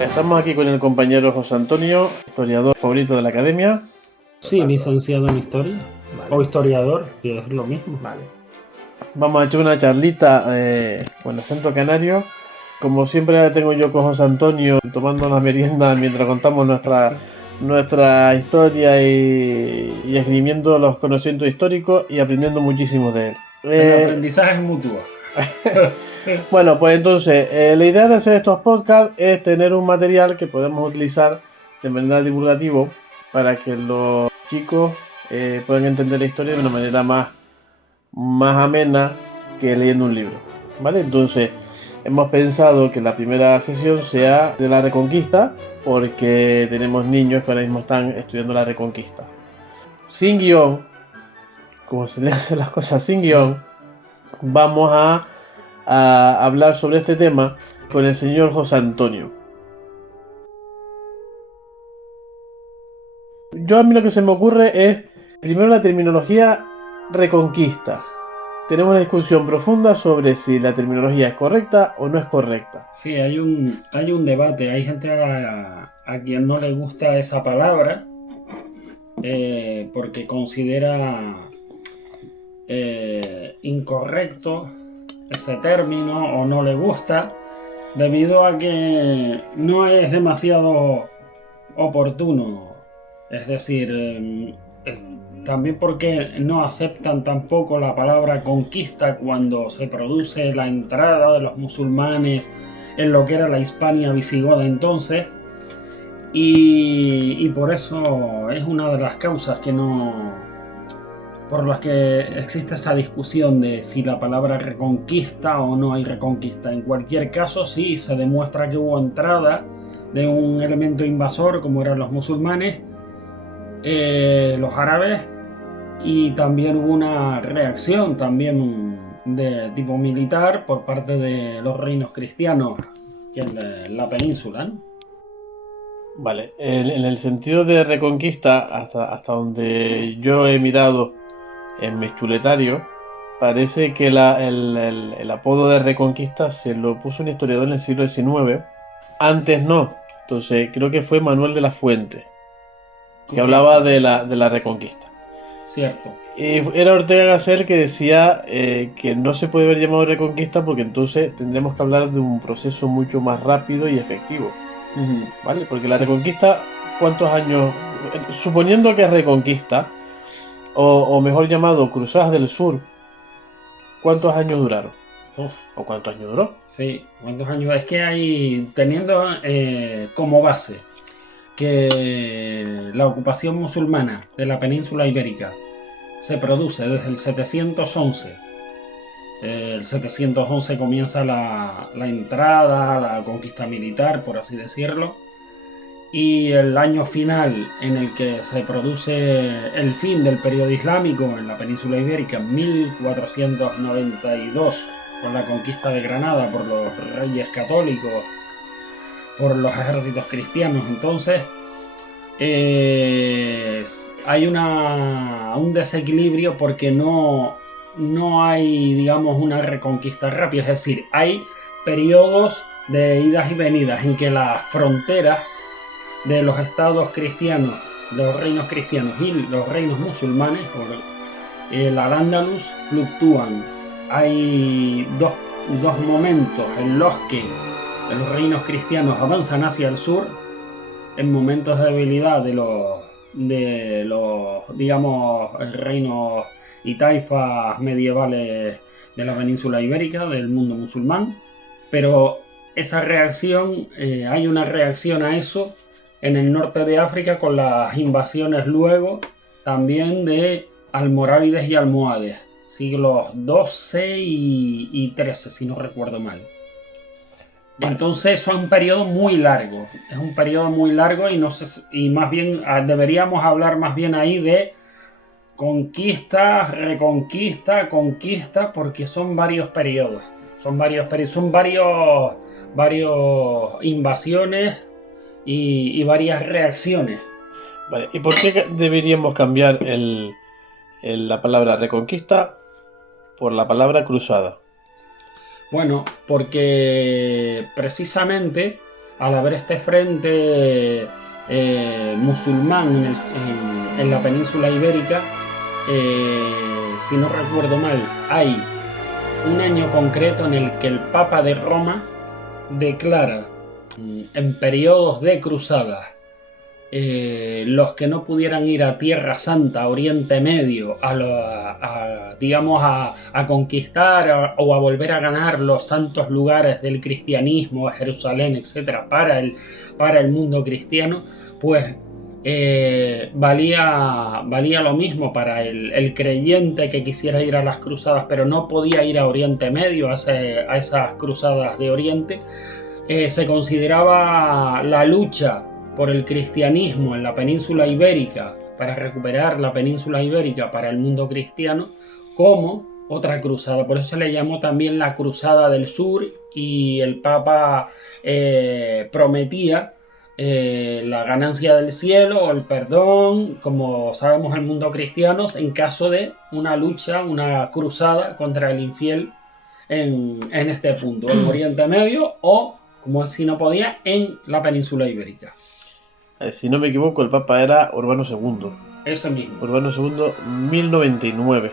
Estamos aquí con el compañero José Antonio, historiador favorito de la academia. Sí, licenciado en historia. Vale. O historiador, que es lo mismo. Vale. Vamos a echar una charlita con acento canario. Como siempre tengo yo con José Antonio tomando una merienda mientras contamos nuestra historia y esgrimiendo los conocimientos históricos y aprendiendo muchísimo de él. El aprendizaje es mutuo. Bueno, pues entonces, la idea de hacer estos podcasts es tener un material que podemos utilizar de manera divulgativa para que los chicos puedan entender la historia de una manera más amena que leyendo un libro, ¿vale? Entonces, hemos pensado que la primera sesión sea de la Reconquista, porque tenemos niños que ahora mismo están estudiando la Reconquista. Sin guión, como se le hacen las cosas sin guión, vamos a hablar sobre este tema con el señor José Antonio. A mí lo que se me ocurre es, primero, la terminología Reconquista. Tenemos una discusión profunda sobre si la terminología es correcta o no es correcta. Sí, hay un debate. Hay gente a quien no le gusta esa palabra porque considera incorrecto ese término o no le gusta debido a que no es demasiado oportuno. Es decir, también porque no aceptan tampoco la palabra conquista cuando se produce la entrada de los musulmanes en lo que era la Hispania visigoda entonces, y por eso es una de las causas por las que existe esa discusión de si la palabra reconquista o no hay reconquista. En cualquier caso, sí se demuestra que hubo entrada de un elemento invasor como eran los musulmanes, los árabes, y también hubo una reacción también de tipo militar por parte de los reinos cristianos en la península, ¿no? Vale, en el sentido de reconquista, hasta donde yo he mirado en mis chuletarios, parece que el apodo de reconquista se lo puso un historiador en el siglo XIX. Antes no. Entonces creo que fue Manuel de la Fuente, que hablaba de la reconquista. Cierto. Y era Ortega Gasset que decía que no se puede haber llamado reconquista porque entonces tendremos que hablar de un proceso mucho más rápido y efectivo. ¿Vale? Porque la reconquista, ¿cuántos años? Suponiendo que es reconquista, o mejor llamado Cruzadas del Sur, ¿cuántos años duraron? ¿O cuántos años duró? Sí, ¿cuántos años? Es que hay, teniendo como base que la ocupación musulmana de la península ibérica se produce desde el 711. El 711 comienza la entrada, la conquista militar, por así decirlo, y el año final en el que se produce el fin del periodo islámico en la península ibérica, en 1492, con la conquista de Granada por los reyes católicos, por los ejércitos cristianos. Entonces hay un desequilibrio porque no hay, digamos, una reconquista rápida. Es decir, hay periodos de idas y venidas en que las fronteras de los estados cristianos, los reinos cristianos y los reinos musulmanes, el Al-Ándalus, fluctúan. Hay dos momentos en los que los reinos cristianos avanzan hacia el sur, en momentos de debilidad de los digamos, reinos y taifas medievales de la península ibérica, del mundo musulmán, pero esa reacción, hay una reacción a eso en el norte de África con las invasiones luego también de almorávides y almohades, siglos XII y XIII, si no recuerdo mal. Vale. Entonces eso es un periodo muy largo. Es un periodo muy largo y no sé, y más bien deberíamos hablar más bien ahí de conquista, reconquista, conquista, porque son varios periodos. Varios invasiones y varias reacciones. Vale. ¿Y por qué deberíamos cambiar la palabra reconquista por la palabra cruzada? Bueno, porque precisamente al haber este frente musulmán en la península ibérica, si no recuerdo mal, hay un año concreto en el que el Papa de Roma declara en periodos de cruzadas los que no pudieran ir a Tierra Santa, a Oriente Medio, digamos a conquistar o a volver a ganar los santos lugares del cristianismo, Jerusalén, etcétera, para el mundo cristiano, pues valía lo mismo para el creyente que quisiera ir a las cruzadas, pero no podía ir a Oriente Medio, a esas cruzadas de Oriente. Se consideraba la lucha por el cristianismo en la península ibérica, para recuperar la península ibérica para el mundo cristiano, como otra cruzada. Por eso se le llamó también la Cruzada del Sur, y el Papa prometía la ganancia del cielo o el perdón, como sabemos en el mundo cristiano, en caso de una lucha, una cruzada contra el infiel en este punto, en Oriente Medio o, como si no podía, en la península ibérica. Si no me equivoco, el Papa era Urbano II. Ese mismo. Urbano II, 1099.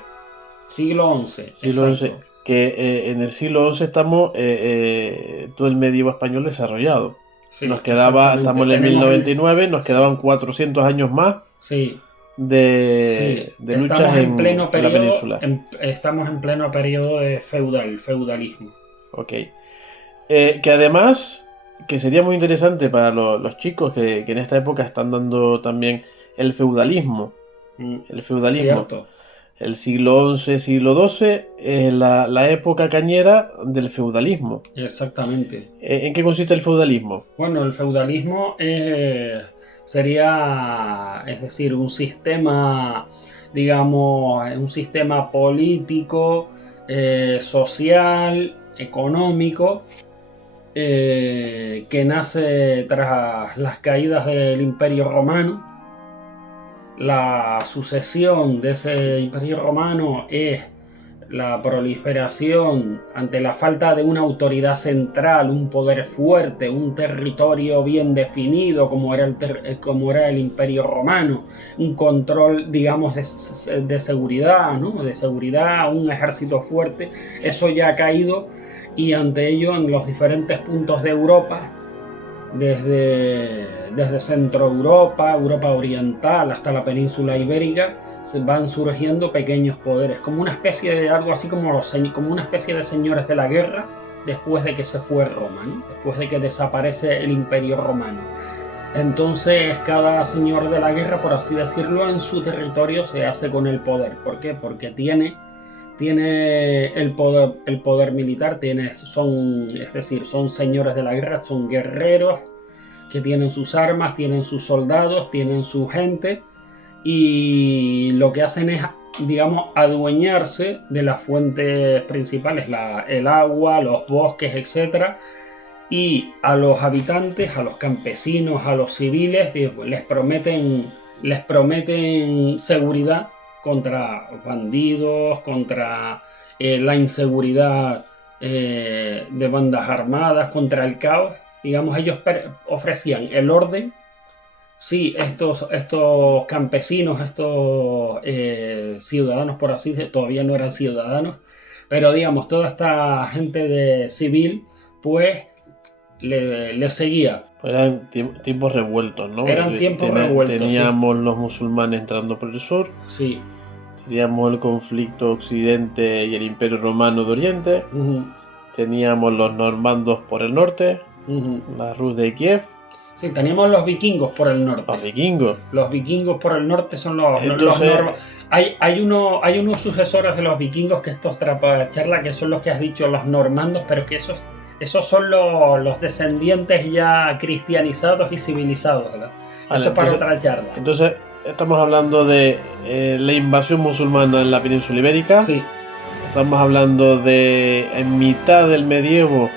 Siglo XI. Siglo XI. Que en el siglo XI estamos todo el medievo español desarrollado. Sí, nos quedaba, estamos en el 1099, nos quedaban 400 años más sí, de luchas en la península. Estamos en pleno periodo de feudalismo. Ok. Que además, que sería muy interesante para los chicos que en esta época están dando también el feudalismo. El feudalismo. Cierto. El siglo XI, siglo XII es la época cañera del feudalismo. Exactamente. ¿En qué consiste el feudalismo? Bueno, el feudalismo sería, es decir, un sistema, digamos, un sistema político, social, económico, que nace tras las caídas del Imperio Romano. La sucesión de ese Imperio Romano es la proliferación ante la falta de una autoridad central, un poder fuerte, un territorio bien definido como era el Imperio Romano, un control, digamos, de seguridad, ¿no? De seguridad, un ejército fuerte. Eso ya ha caído, y ante ello en los diferentes puntos de Europa, desde Centro Europa, Europa Oriental hasta la península ibérica, van surgiendo pequeños poderes, como una especie de algo así como una especie de señores de la guerra después de que se fue Roma, ¿no? Después de que desaparece el Imperio Romano. Entonces cada señor de la guerra, por así decirlo, en su territorio se hace con el poder. ¿Por qué? Porque tiene el poder militar, son señores de la guerra, son guerreros que tienen sus armas, tienen sus soldados, tienen su gente, y lo que hacen es, digamos, adueñarse de las fuentes principales, el agua, los bosques, etc. Y a los habitantes, a los campesinos, a los civiles, les prometen seguridad contra bandidos, contra la inseguridad de bandas armadas, contra el caos. Digamos, ellos ofrecían el orden. Sí, estos campesinos, estos ciudadanos, por así decirlo, todavía no eran ciudadanos, pero digamos, toda esta gente de civil, pues le seguía. Eran tiempos revueltos, ¿no? Eran tiempos revueltos. Teníamos los musulmanes entrando por el sur. Sí. Teníamos el conflicto Occidente y el Imperio Romano de Oriente. Teníamos los normandos por el norte. La Rus de Kiev. Sí, teníamos los vikingos por el norte. Los vikingos por el norte son los normandos. Hay unos sucesores de los vikingos, que esto es otra charla, que son los que has dicho, los normandos, pero que esos Esos son los descendientes ya cristianizados y civilizados, ¿verdad? Vale, Eso es para entonces- otra charla. Entonces, estamos hablando de la invasión musulmana en la península ibérica. Sí, Estamos hablando de en mitad del medievo,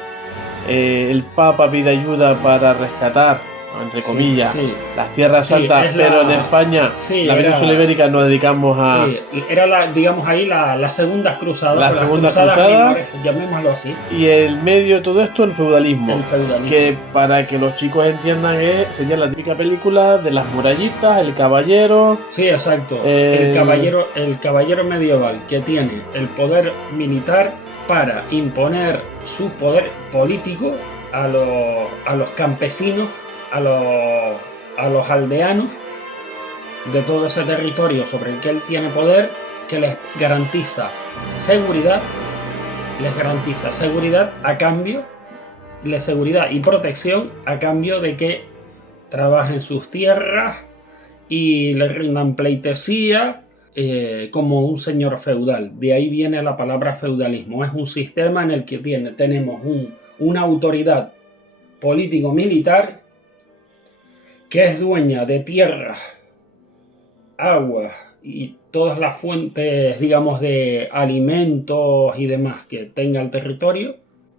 el Papa pide ayuda para rescatar, entre comillas, sí. las tierras Sí, altas, es pero la- en España, sí, la era- península ibérica nos dedicamos a... Sí, era digamos ahí las segundas cruzadas, La o las segunda cruzadas cruzada. menores, llamémoslo así, Y el medio de todo esto, el feudalismo. el feudalismo. Que para que los chicos entiendan sería la típica película de las murallitas, el caballero. Sí, exacto. El- El caballero medieval que tiene el poder militar para imponer su poder político a los campesinos, a los aldeanos de todo ese territorio sobre el que él tiene poder, que les garantiza seguridad a cambio, seguridad y protección a cambio de que trabajen sus tierras y le rindan pleitesía como un señor feudal. De ahí viene la palabra feudalismo. Es un sistema en el que tenemos una autoridad político-militar que es dueña de tierras, agua y todas las fuentes, digamos, de alimentos y demás que tenga el territorio.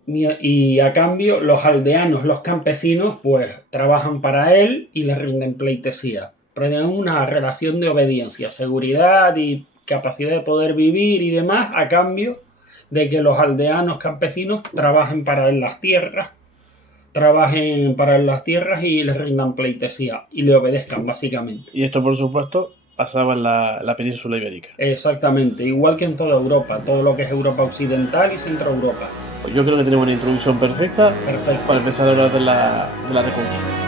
Y a cambio los aldeanos, los campesinos, pues trabajan para él y le rinden pleitesía. Pero tienen una relación de obediencia, seguridad y capacidad de poder vivir y demás a cambio de que los aldeanos campesinos trabajen para él las tierras, y le rindan pleitesía y le obedezcan básicamente. Y esto, por supuesto, pasaba en la península ibérica. Exactamente, igual que en toda Europa, todo lo que es Europa occidental y Centro Europa. Pues yo creo que tenemos una introducción perfecta Perfecto. para empezar a hablar de la Reconquista.